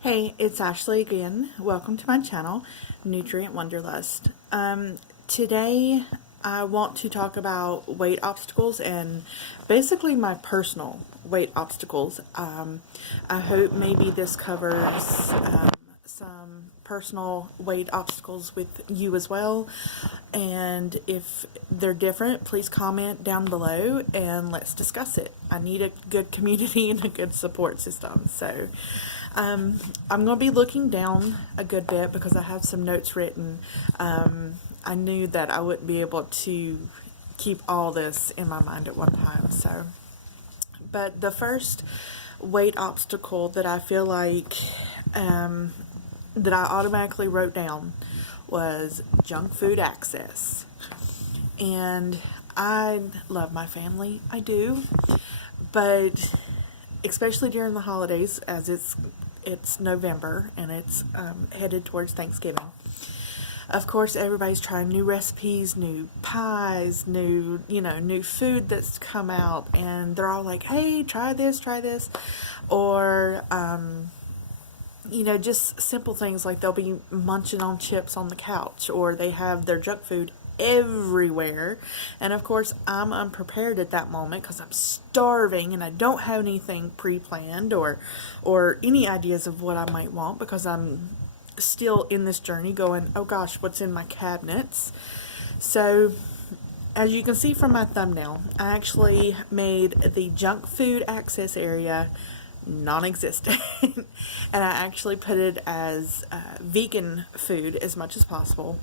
Hey, it's Ashley again. Welcome to my channel, Nutrient Wanderlust. Today I want to talk about weight obstacles and basically my personal weight obstacles. I hope maybe this covers some personal weight obstacles with you as well. And if they're different, please comment down below and let's discuss it. I need a good community and a good support system. So I'm going to be looking down a good bit because I have some notes written. I knew that I wouldn't be able to keep all this in my mind at one time. But the first weight obstacle that I feel like that I automatically wrote down was junk food access. And I love my family, I do, but especially during the holidays, as it's November and it's headed towards Thanksgiving. Of course, everybody's trying new recipes, new pies, new food that's come out, and they're all like, hey, try this, or just simple things like they'll be munching on chips on the couch, or they have their junk food everywhere. And of course, I'm unprepared at that moment because I'm starving and I don't have anything pre-planned or any ideas of what I might want, because I'm still in this journey going, oh gosh, what's in my cabinets. So as you can see from my thumbnail, I actually made the junk food access area non-existent and I actually put it as vegan food as much as possible.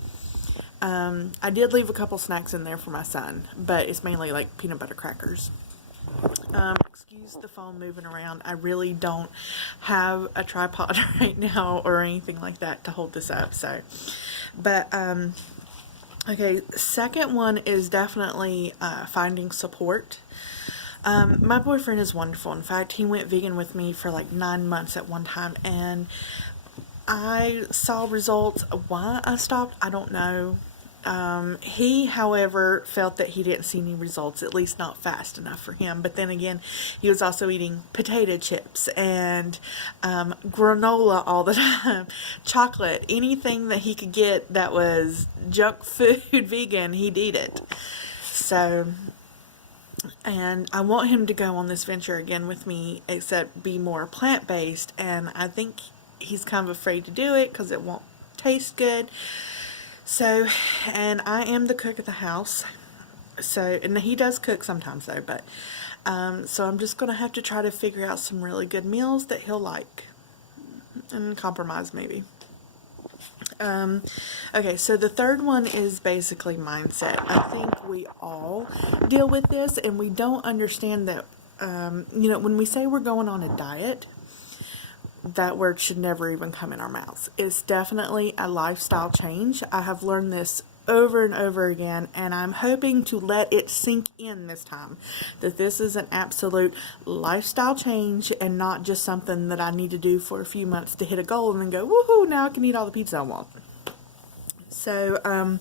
I did leave a couple snacks in there for my son, but it's mainly like peanut butter crackers. Excuse the phone moving around. I really don't have a tripod right now or anything like that to hold this up. Okay, second one is definitely finding support. My boyfriend is wonderful. In fact, he went vegan with me for like 9 months at one time, and I saw results. Why I stopped, I don't know. He, however, felt that he didn't see any results, at least not fast enough for him. But then again, he was also eating potato chips and granola all the time, chocolate, anything that he could get that was junk food vegan, he'd eat it. So, and I want him to go on this venture again with me, except be more plant-based, and I think he's kind of afraid to do it because it won't taste good. So, and I am the cook at the house, so, and he does cook sometimes though, but so I'm just going to have to try to figure out some really good meals that he'll like and compromise maybe. Okay, so the third one is basically mindset. I think we all deal with this, and we don't understand that, when we say we're going on a diet, that word should never even come in our mouths. It's definitely a lifestyle change. I have learned this over and over again, and I'm hoping to let it sink in this time, that this is an absolute lifestyle change and not just something that I need to do for a few months to hit a goal and then go, woohoo, now I can eat all the pizza I want. So,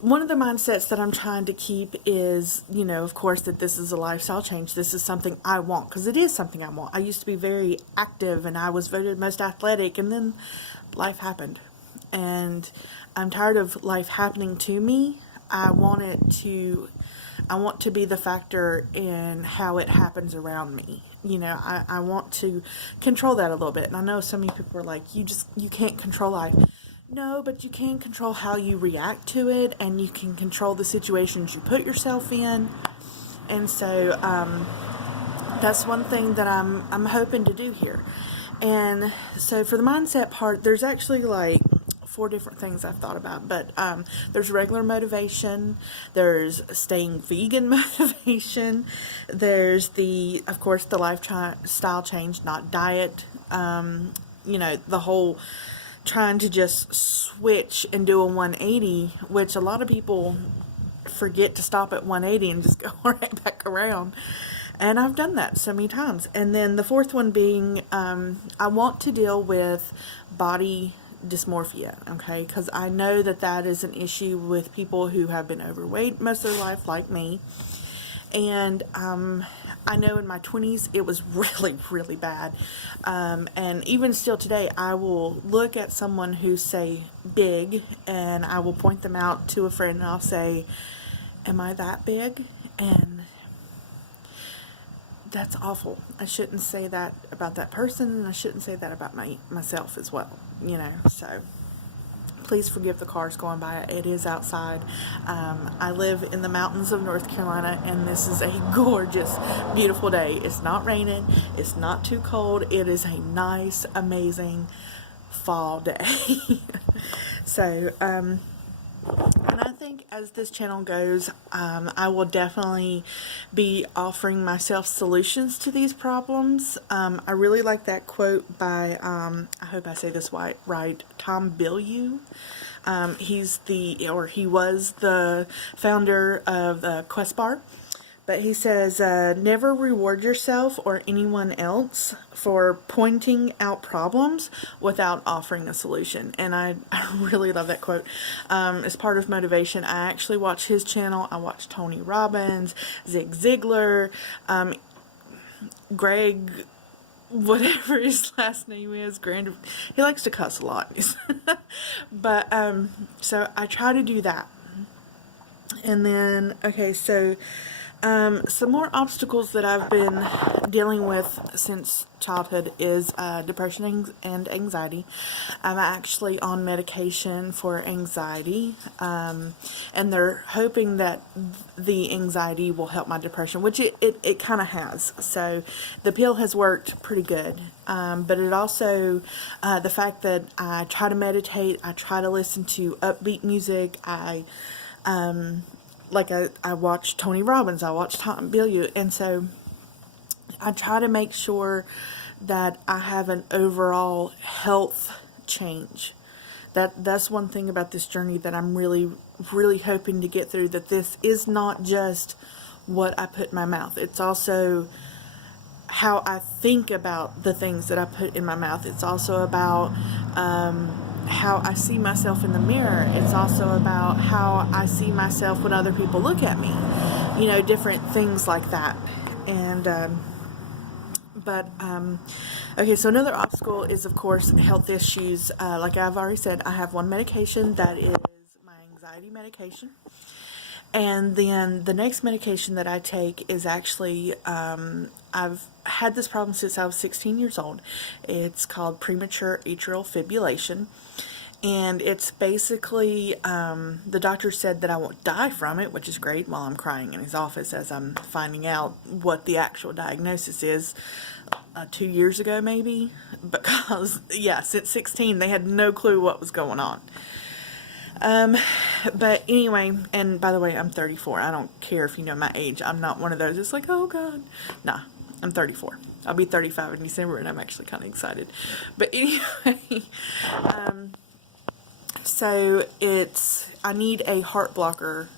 one of the mindsets that I'm trying to keep is, of course, that this is a lifestyle change. This is something I want, because it is something I want. I used to be very active and I was voted most athletic, and then life happened. And I'm tired of life happening to me. I want to be the factor in how it happens around me. I want to control that a little bit. And I know so many people are like, you can't control life. No, but you can control how you react to it, and you can control the situations you put yourself in. And so that's one thing that I'm hoping to do here. And so for the mindset part, there's actually like 4 different things I've thought about, but there's regular motivation, there's staying vegan motivation, there's of course the lifestyle change, not diet, the whole trying to just switch and do a 180, which a lot of people forget to stop at 180 and just go right back around. And I've done that so many times. And then the fourth one being, I want to deal with body dysmorphia, okay? Because I know that is an issue with people who have been overweight most of their life, like me. And I know in my 20s it was really, really bad. And even still today, I will look at someone who's, say, big, and I will point them out to a friend, and I'll say, am I that big? And that's awful. I shouldn't say that about that person, and I shouldn't say that about myself as well, so please forgive the cars going by. It is outside. I live in the mountains of North Carolina, and this is a gorgeous, beautiful day. It's not raining. It's not too cold. It is a nice, amazing fall day. So, and I think as this channel goes, I will definitely be offering myself solutions to these problems. I really like that quote by, I hope I say this right, Tom Bilyeu. He was the founder of the Quest Bar. But he says, never reward yourself or anyone else for pointing out problems without offering a solution. And I really love that quote. As part of motivation, I actually watch his channel. I watch Tony Robbins, Zig Ziglar, Greg, whatever his last name is. He likes to cuss a lot. But, so I try to do that. And then, okay, so some more obstacles that I've been dealing with since childhood is depression and anxiety. I'm actually on medication for anxiety, and they're hoping that the anxiety will help my depression, which it kind of has. So the pill has worked pretty good, but it also, the fact that I try to meditate, I try to listen to upbeat music, I watch Tony Robbins, I watch Tom Bilyeu, and so I try to make sure that I have an overall health change. That's one thing about this journey that I'm really, really hoping to get through, that this is not just what I put in my mouth. It's also how I think about the things that I put in my mouth. It's also about how I see myself in the mirror. It's also about how I see myself when other people look at me. Different things like that. And, okay, so another obstacle is, of course, health issues. Like I've already said, I have one medication that is my anxiety medication. And then the next medication that I take is actually, I've had this problem since I was 16 years old. It's called premature atrial fibrillation. And it's basically, the doctor said that I won't die from it, which is great, while I'm crying in his office as I'm finding out what the actual diagnosis is 2 years ago maybe. Because, yeah, since 16 they had no clue what was going on. But anyway, and by the way, I'm 34. I don't care if you know my age. I'm not one of those. It's like, oh God. Nah, I'm 34. I'll be 35 in December, and I'm actually kind of excited. But anyway, so I need a heart blocker,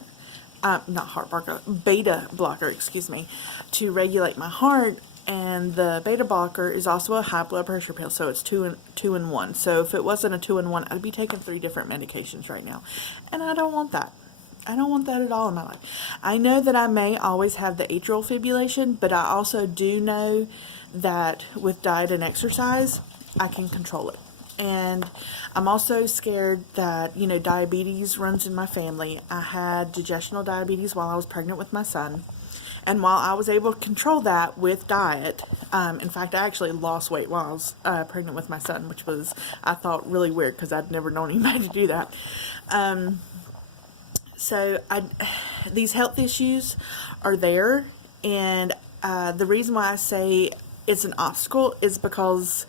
not heart blocker, beta blocker, excuse me, to regulate my heart. And the beta blocker is also a high blood pressure pill, so it's two in one. So if it wasn't a 2-in-1, I'd be taking 3 different medications right now, and I don't want that. I don't want that at all in my life. I know that I may always have the atrial fibrillation, but I also do know that with diet and exercise, I can control it. And I'm also scared that, diabetes runs in my family. I had gestational diabetes while I was pregnant with my son. And while I was able to control that with diet, in fact, I actually lost weight while I was pregnant with my son, which was, I thought, really weird because I'd never known anybody to do that. So these health issues are there, and the reason why I say it's an obstacle is because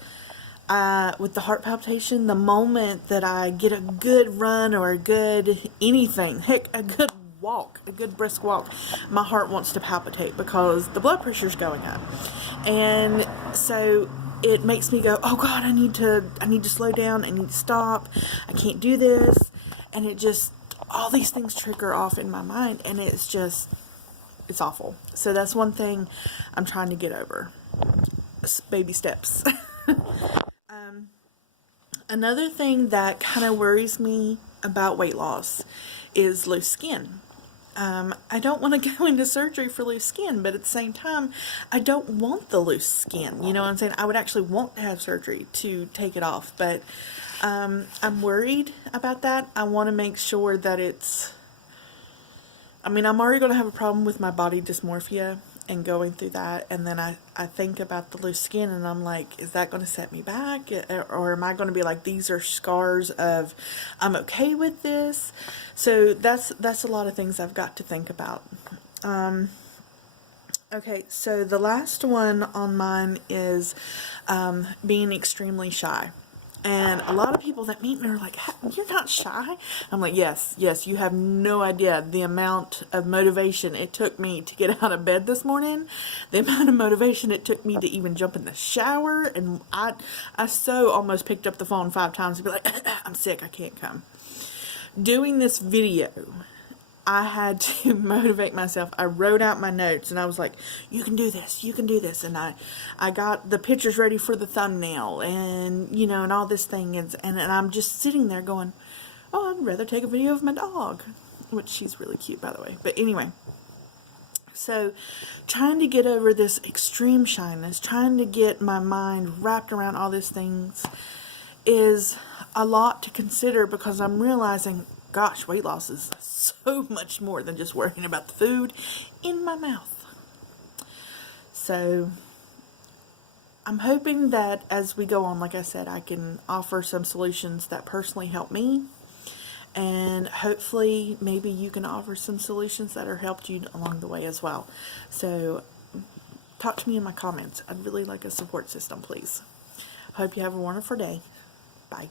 with the heart palpitation, the moment that I get a good run or a good anything, heck, a good walk, a good brisk walk, my heart wants to palpitate because the blood pressure is going up. And so it makes me go, oh God, I need to slow down, I need to stop, I can't do this. And it just, all these things trigger off in my mind, and it's awful. So that's one thing I'm trying to get over. Baby steps. Another thing that kind of worries me about weight loss is loose skin. I don't want to go into surgery for loose skin, but at the same time, I don't want the loose skin. You know what I'm saying? I would actually want to have surgery to take it off, but I'm worried about that. I want to make sure that it's. I mean, I'm already going to have a problem with my body dysmorphia and going through that, and then I think about the loose skin, and I'm like, is that going to set me back, or am I going to be like, these are scars of, I'm okay with this? So that's a lot of things I've got to think about. Okay, so the last one on mine is being extremely shy. And a lot of people that meet me are like, you're not shy? I'm like, yes, you have no idea the amount of motivation it took me to get out of bed this morning, the amount of motivation it took me to even jump in the shower. And I so almost picked up the phone 5 times to be like, I'm sick, I can't come. Doing this video, I had to motivate myself. I wrote out my notes and I was like, you can do this, you can do this. And I got the pictures ready for the thumbnail and, you know, and all this thing. And I'm just sitting there going, oh, I'd rather take a video of my dog, which she's really cute, by the way. But anyway, so trying to get over this extreme shyness, trying to get my mind wrapped around all these things is a lot to consider, because I'm realizing, gosh, weight loss is so much more than just worrying about the food in my mouth. So I'm hoping that as we go on, like I said, I can offer some solutions that personally help me, and hopefully maybe you can offer some solutions that are helped you along the way as well. So talk to me in my comments. I'd really like a support system, please. Hope you have a wonderful day. Bye.